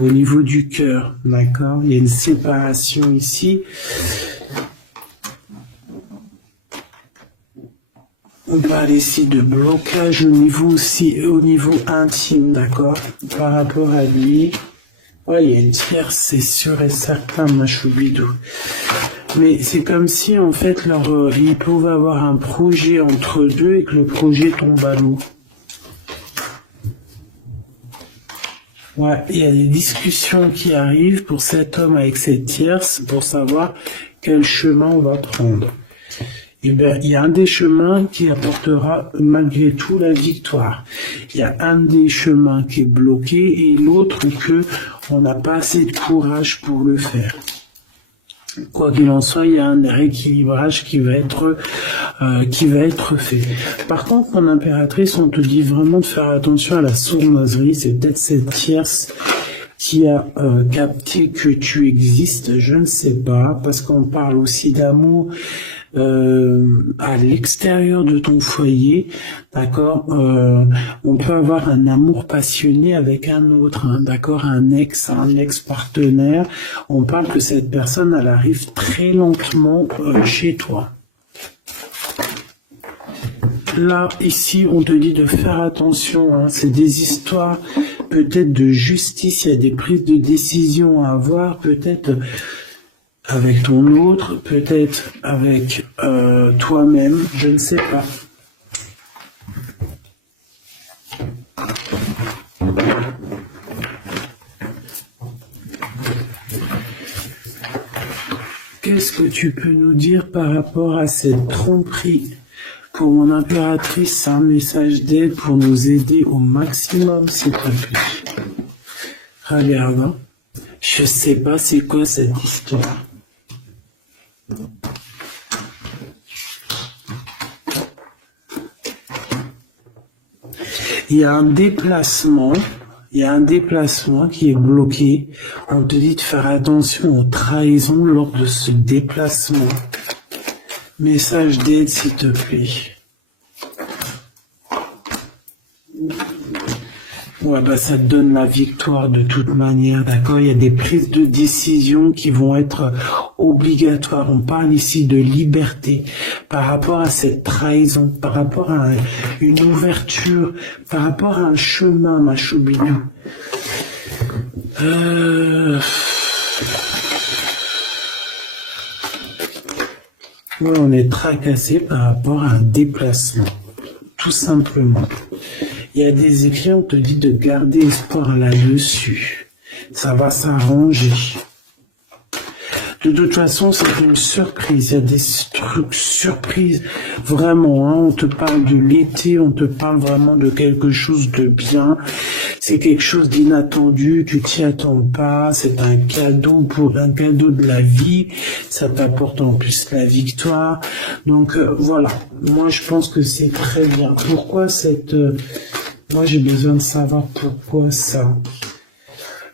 au niveau du cœur, d'accord? Il y a une séparation ici. On parle ici de blocage au niveau intime, d'accord? Par rapport à lui. Ouais, il y a une tierce, c'est sûr et certain, Machoubidou. Mais c'est comme si, en fait, ils pouvaient avoir un projet entre deux et que le projet tombe à l'eau. Ouais, il y a des discussions qui arrivent pour cet homme avec cette tierce pour savoir quel chemin on va prendre. Et bien, il y a un des chemins qui apportera malgré tout la victoire. Il y a un des chemins qui est bloqué et l'autre que on n'a pas assez de courage pour le faire. Quoi qu'il en soit, il y a un rééquilibrage qui va être fait. Par contre, mon impératrice, on te dit vraiment de faire attention à la sournoiserie. C'est peut-être cette tierce qui a capté que tu existes, je ne sais pas, parce qu'on parle aussi d'amour à l'extérieur de ton foyer, d'accord. On peut avoir un amour passionné avec un autre, hein, d'accord, un ex-partenaire. On parle que cette personne, elle arrive très lentement chez toi. Là, ici, on te dit de faire attention, hein, c'est des histoires peut-être de justice, il y a des prises de décision à avoir, peut-être avec ton autre, peut-être avec toi-même, je ne sais pas. Qu'est-ce que tu peux nous dire par rapport à cette tromperie? Pour mon impératrice, un message d'aide pour nous aider au maximum, s'il te plaît. Regarde, hein. Je sais pas c'est quoi cette histoire. Il y a un déplacement qui est bloqué. On te dit de faire attention aux trahisons lors de ce déplacement. Message d'aide, s'il te plaît. Ouais, bah ça te donne la victoire de toute manière, d'accord? Il y a des prises de décision qui vont être obligatoires. On parle ici de liberté par rapport à cette trahison, par rapport à une ouverture, par rapport à un chemin, ma choubidou. Ouais, on est tracassé par rapport à un déplacement, tout simplement. Il y a des écrits, on te dit de garder espoir là-dessus. Ça va s'arranger. De toute façon, c'est une surprise. Il y a des trucs surprises. Vraiment, hein, on te parle de l'été, on te parle vraiment de quelque chose de bien. C'est quelque chose d'inattendu, tu t'y attends pas. C'est un cadeau de la vie. Ça t'apporte en plus la victoire. Donc voilà. Moi, je pense que c'est très bien. Pourquoi moi, j'ai besoin de savoir pourquoi ça.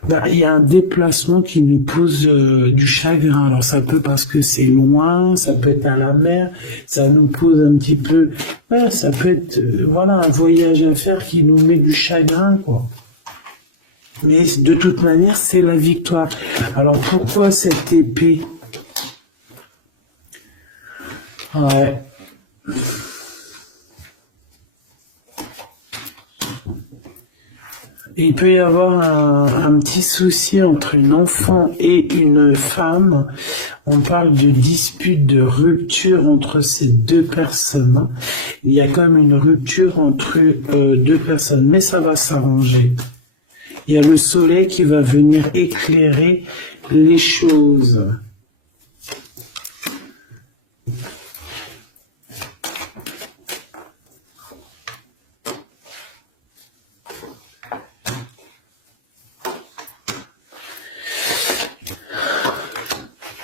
Bah, il y a un déplacement qui nous pose du chagrin. Alors ça peut parce que c'est loin, ça peut être à la mer, ça nous pose un petit peu... Ouais, ça peut être voilà, un voyage à faire qui nous met du chagrin, quoi. Mais de toute manière, c'est la victoire. Alors pourquoi cette épée? Ouais. Il peut y avoir un petit souci entre une enfant et une femme. On parle de dispute, de rupture entre ces deux personnes. Il y a comme une rupture entre deux personnes, mais ça va s'arranger. Il y a le soleil qui va venir éclairer les choses.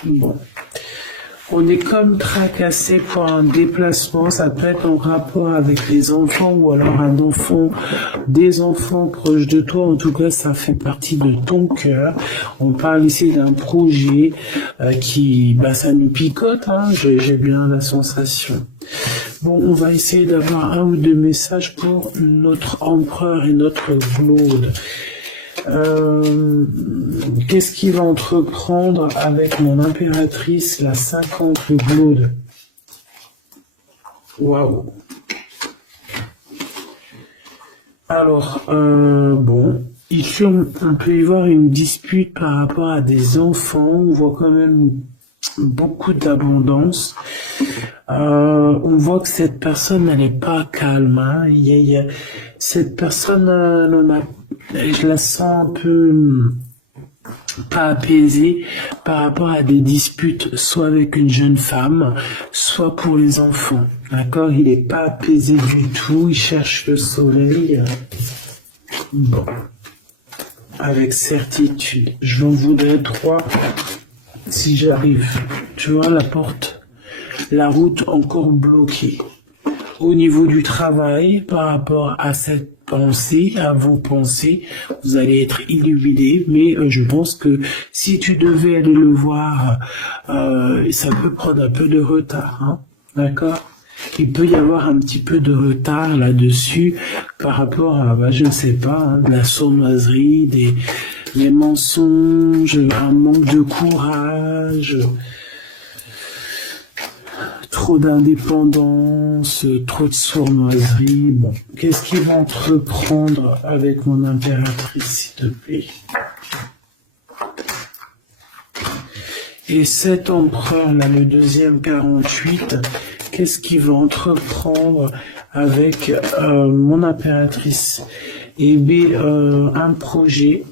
Bon. On est comme tracassé pour un déplacement, ça peut être en rapport avec les enfants ou alors un enfant, des enfants proches de toi, en tout cas ça fait partie de ton cœur. On parle ici d'un projet qui, ça nous picote, hein, j'ai bien la sensation. Bon, on va essayer d'avoir un ou deux messages pour notre empereur et notre Claude. Qu'est-ce qu'il va entreprendre avec mon impératrice, la 50 Claude? Waouh. Alors, bon, ici on peut y voir une dispute par rapport à des enfants. On voit quand même beaucoup d'abondance. On voit que cette personne, elle n'est pas calme. Hein. Cette personne, je la sens un peu pas apaisée par rapport à des disputes, soit avec une jeune femme, soit pour les enfants. D'accord? Il n'est pas apaisé du tout, il cherche le soleil. Bon. Avec certitude. Je m'en voudrais 3 si j'arrive. Tu vois la porte, la route encore bloquée. Au niveau du travail, par rapport à cette pensée, à vos pensées, vous allez être illuminé, mais je pense que si tu devais aller le voir, ça peut prendre un peu de retard, hein, d'accord? Il peut y avoir un petit peu de retard là-dessus par rapport à, je ne sais pas, hein, de la sournoiserie, des mensonges, un manque de courage, trop d'indépendance, trop de sournoiserie. Bon, qu'est-ce qu'il va entreprendre avec mon impératrice, s'il te plaît? Et cet empereur, là, le deuxième 48, qu'est-ce qu'il va entreprendre avec mon impératrice? Eh bien, un projet.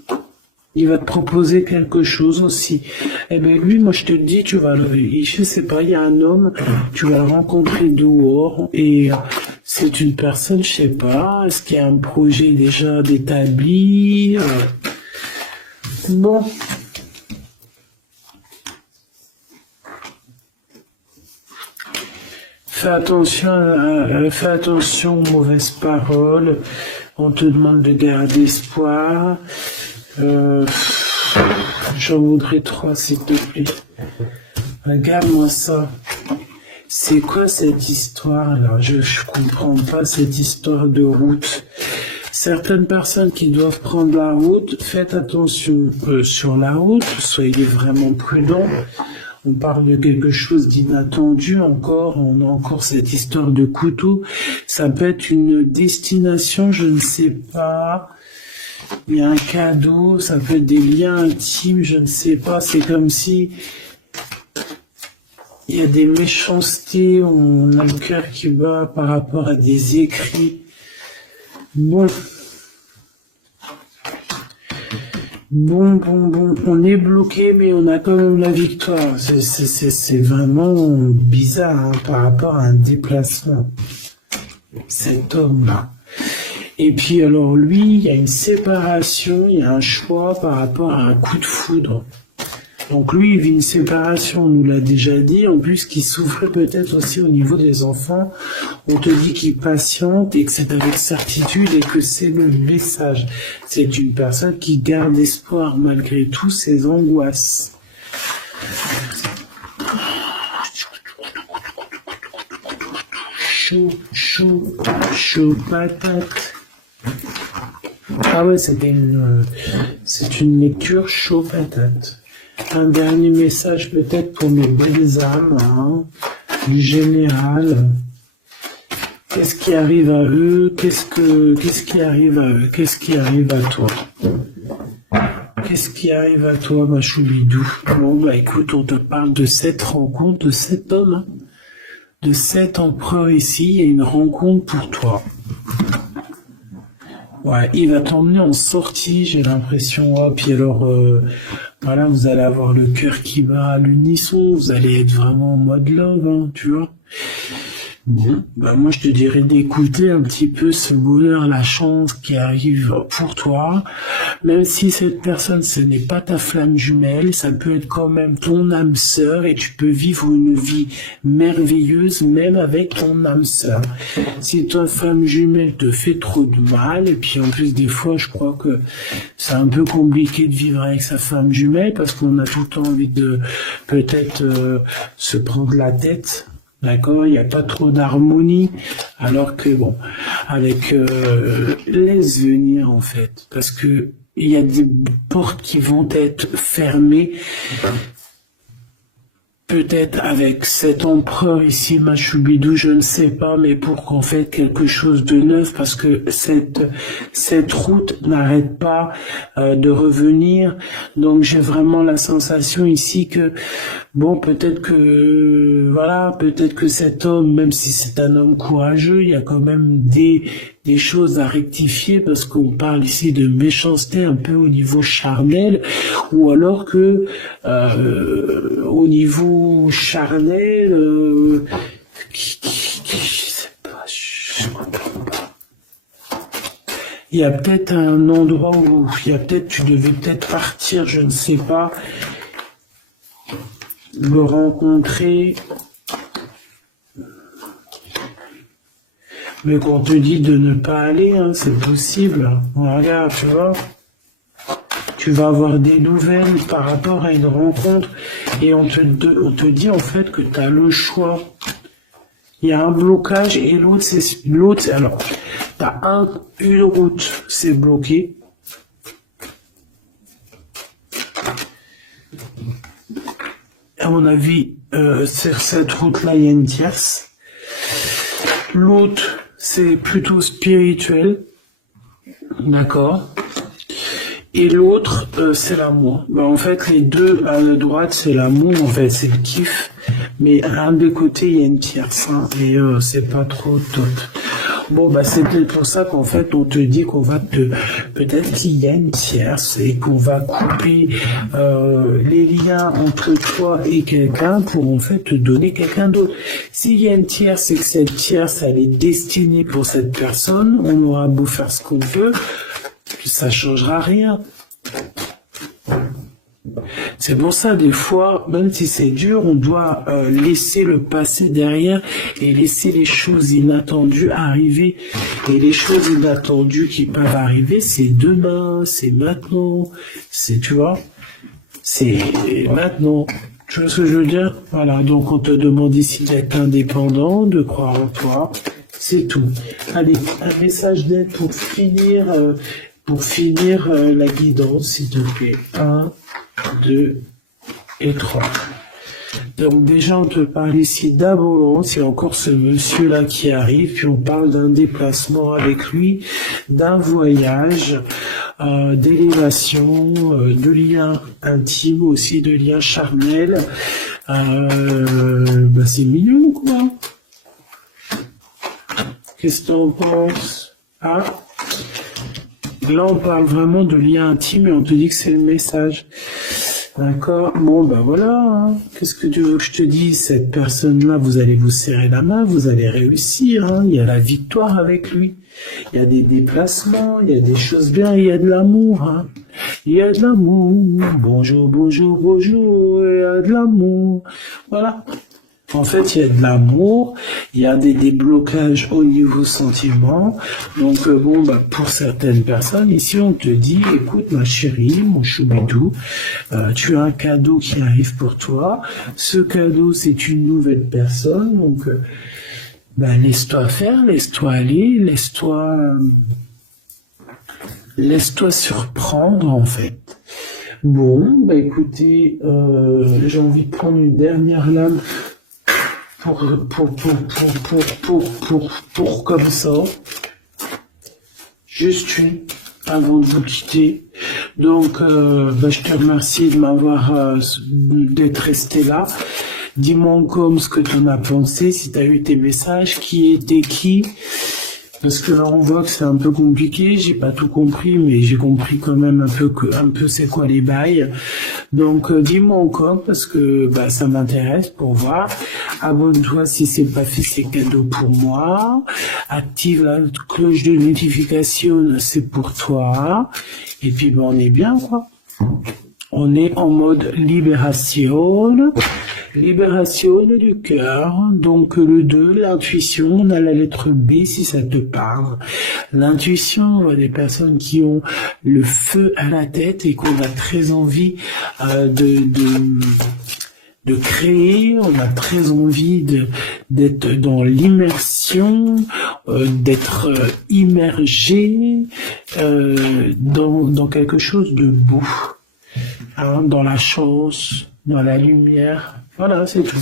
Il va te proposer quelque chose aussi. Eh ben lui, moi je te dis, je sais pas, il y a un homme, tu vas le rencontrer dehors et c'est une personne, je sais pas, est-ce qu'il y a un projet déjà d'établi? Bon. Fais attention aux mauvaises paroles. On te demande de garder espoir. J'en voudrais 3, s'il te plaît. Regarde-moi ça. C'est quoi cette histoire-là? Je comprends pas cette histoire de route. Certaines personnes qui doivent prendre la route, faites attention sur la route, soyez vraiment prudents. On parle de quelque chose d'inattendu encore, on a encore cette histoire de couteau. Ça peut être une destination, je ne sais pas. Il y a un cadeau, ça peut être des liens intimes, je ne sais pas. C'est comme si il y a des méchancetés, on a le cœur qui bat par rapport à des écrits. Bon, on est bloqué, mais on a quand même la victoire. C'est vraiment bizarre hein, par rapport à un déplacement. Cet homme-là. Et puis alors lui, il y a une séparation, il y a un choix par rapport à un coup de foudre. Donc lui, il vit une séparation, on nous l'a déjà dit. En plus, qu'il souffrait peut-être aussi au niveau des enfants. On te dit qu'il patiente et que c'est avec certitude et que c'est le message. C'est une personne qui garde espoir malgré tout ses angoisses. Chaud patate. Ah ouais, c'est une lecture chaud patate. Un dernier message peut-être pour mes belles âmes, hein, du général. Qu'est-ce qui arrive à eux? Qu'est-ce qui arrive à eux? Qu'est-ce qui arrive à toi? Qu'est-ce qui arrive à toi, ma choubidou? Bon, bah écoute, on te parle de cette rencontre, de cet homme, hein, de cet empereur ici. Il y a une rencontre pour toi. Ouais, il va t'emmener en sortie, j'ai l'impression. Oh, puis alors, voilà, vous allez avoir le cœur qui bat à l'unisson. Vous allez être vraiment en mode love, hein, tu vois. Bon, bah moi je te dirais d'écouter un petit peu ce bonheur, la chance qui arrive pour toi, même si cette personne ce n'est pas ta flamme jumelle, ça peut être quand même ton âme sœur et tu peux vivre une vie merveilleuse même avec ton âme sœur. Si ta flamme jumelle te fait trop de mal, et puis en plus des fois je crois que c'est un peu compliqué de vivre avec sa flamme jumelle parce qu'on a tout le temps envie de peut-être se prendre la tête. D'accord, il n'y a pas trop d'harmonie, alors que bon, avec laisse venir en fait, parce que il y a des portes qui vont être fermées, peut-être avec cet empereur ici, Machoubidou, je ne sais pas, mais pour qu'on fasse quelque chose de neuf, parce que cette route n'arrête pas de revenir, donc j'ai vraiment la sensation ici que bon, peut-être que cet homme, même si c'est un homme courageux, il y a quand même des choses à rectifier parce qu'on parle ici de méchanceté un peu au niveau charnel, ou alors que au niveau charnel, je sais pas, je m'entends pas. Il y a peut-être un endroit où tu devais peut-être partir, je ne sais pas, le rencontrer, mais qu'on te dit de ne pas aller, hein, c'est possible. Regarde, tu vois, tu vas avoir des nouvelles par rapport à une rencontre et on te dit en fait que tu as le choix. Il y a un blocage et l'autre, alors, t'as une route, c'est bloqué. À mon avis, sur cette route-là, il y a une tierce. L'autre, c'est plutôt spirituel. D'accord. Et l'autre, c'est l'amour. Ben, en fait, les deux à la droite, c'est l'amour, en fait, c'est le kiff. Mais à un des côtés, il y a une tierce, hein, et c'est pas trop top. Bon, bah, c'est peut-être pour ça qu'en fait, on te dit qu'on va peut-être qu'il y a une tierce et qu'on va couper les liens entre toi et quelqu'un pour en fait te donner quelqu'un d'autre. S'il y a une tierce et que cette tierce, elle est destinée pour cette personne, on aura beau faire ce qu'on veut, ça changera rien. C'est pour ça, des fois, même si c'est dur, on doit laisser le passé derrière et laisser les choses inattendues arriver. Et les choses inattendues qui peuvent arriver, c'est demain, c'est maintenant, tu vois, c'est maintenant. Tu vois ce que je veux dire? Voilà, donc on te demande ici d'être indépendant, de croire en toi, c'est tout. Allez, un message d'aide pour finir la guidance, s'il te plaît. 1, 2 et 3. Donc déjà on te parle ici d'abondance, il y a encore ce monsieur là qui arrive, puis on parle d'un déplacement avec lui, d'un voyage, d'élévation, de liens intimes aussi, de liens charnels. Bah c'est mignon quoi. Qu'est-ce que t'en penses? Ah, là on parle vraiment de liens intimes et on te dit que c'est le message. D'accord. Bon, ben voilà. Hein. Qu'est-ce que tu veux que je te dise? Cette personne-là, vous allez vous serrer la main, vous allez réussir. Hein. Il y a la victoire avec lui. Il y a des déplacements, il y a des choses bien, il y a de l'amour. Hein. Il y a de l'amour. Bonjour, bonjour, bonjour. Il y a de l'amour. Voilà. En fait, il y a de l'amour, il y a des déblocages au niveau sentiment. Donc, bon, bah, pour certaines personnes, ici, on te dit, écoute, ma chérie, mon choubidou, tu as un cadeau qui arrive pour toi. Ce cadeau, c'est une nouvelle personne. Donc, bah, laisse-toi faire, laisse-toi aller, laisse-toi surprendre, en fait. Bon, bah, écoutez, j'ai envie de prendre une dernière lame pour comme ça, juste une, avant de vous quitter. Donc, je te remercie de m'avoir, d'être resté là. Dis-moi encore ce que tu en as pensé, si tu as eu tes messages, qui était qui. Parce que là, on voit que c'est un peu compliqué, j'ai pas tout compris, mais j'ai compris quand même un peu c'est quoi les bails. Donc, dis-moi encore, parce que, ça m'intéresse pour voir. Abonne-toi si c'est pas fait, c'est cadeau pour moi. Active la cloche de notification, c'est pour toi. Et puis, on est bien, quoi. On est en mode libération du cœur. Donc le 2, l'intuition, on a la lettre B si ça te parle. L'intuition, on voit des personnes qui ont le feu à la tête et qu'on a très envie de créer, on a très envie d'être dans l'immersion, d'être immergé dans quelque chose de beau. Dans la chance, dans la lumière. Voilà, c'est tout.